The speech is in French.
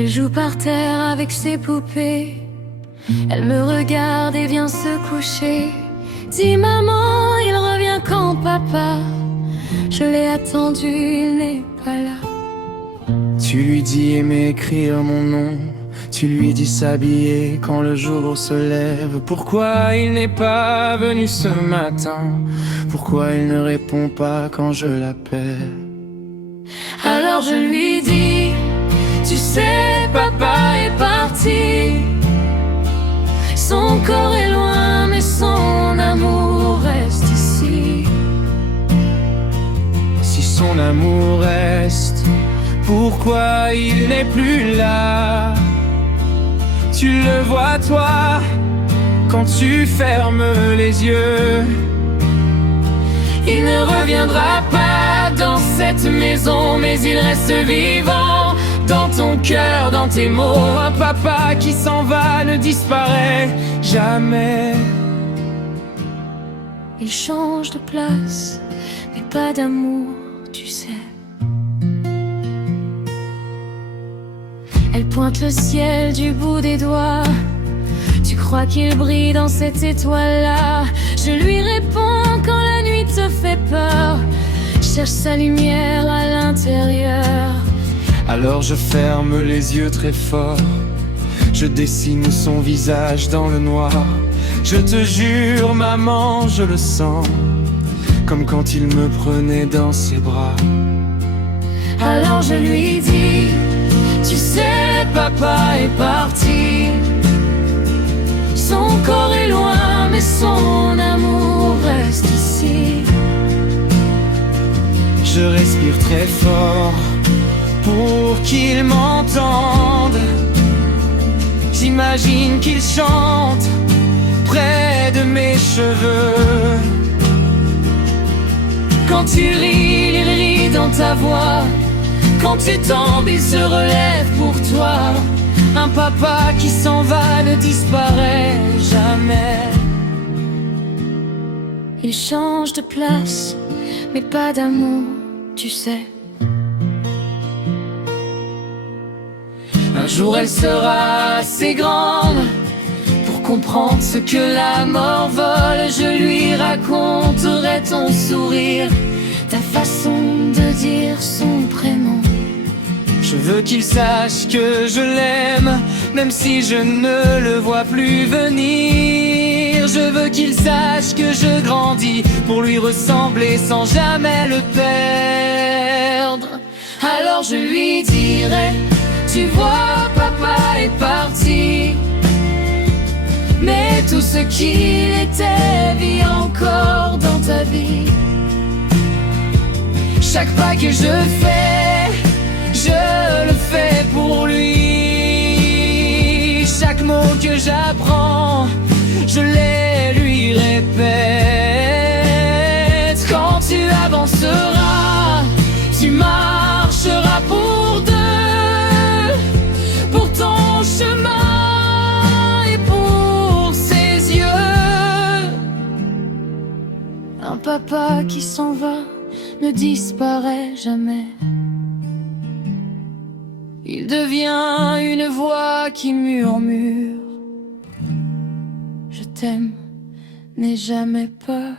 Elle joue par terre avec ses poupées. Elle me regarde et vient se coucher. Dis maman, il revient quand papa? Je l'ai attendu, il n'est pas là. Tu lui dis aimer écrire mon nom. Tu lui dis s'habiller quand le jour se lève. Pourquoi il n'est pas venu ce matin? Pourquoi il ne répond pas quand je l'appelle? Alors je lui dis, tu sais, papa est parti. Son corps est loin, mais son amour reste ici. Si son amour reste, pourquoi il n'est plus là? Tu le vois toi, quand tu fermes les yeux. Il ne reviendra pas dans cette maison, mais il reste vivant dans ton cœur, dans tes mots. Un papa qui s'en va ne disparaît jamais. Il change de place, mais pas d'amour, tu sais. Elle pointe le ciel du bout des doigts. Tu crois qu'il brille dans cette étoile-là? Je lui réponds quand la nuit te fait peur. Cherche sa lumière à l'intérieur. Alors je ferme les yeux très fort. Je dessine son visage dans le noir. Je te jure maman, je le sens, comme quand il me prenait dans ses bras. Alors je lui dis, tu sais, papa est parti. Son corps est loin, mais son amour reste ici. Je respire très fort pour qu'il m'entende. J'imagine qu'il chante près de mes cheveux. Quand tu ris, il rit dans ta voix. Quand tu tombes, il se relève pour toi. Un papa qui s'en va ne disparaît jamais. Il change de place, mais pas d'amour, tu sais. Un jour elle sera assez grande pour comprendre ce que la mort vole. Je lui raconterai ton sourire, ta façon de dire son prénom. Je veux qu'il sache que je l'aime, même si je ne le vois plus venir. Je veux qu'il sache que je grandis pour lui ressembler sans jamais le perdre. Alors je lui dirai, tu vois, papa est parti, mais tout ce qu'il était vit encore dans ta vie. Chaque pas que je fais, je le fais pour lui. Chaque mot que j'apprends, je les lui répète. Quand tu avanceras, tu marcheras pour deux, pour ton chemin et pour ses yeux. Un papa qui s'en va ne disparaît jamais. Il devient une voix qui murmure, je t'aime, n'aie jamais peur.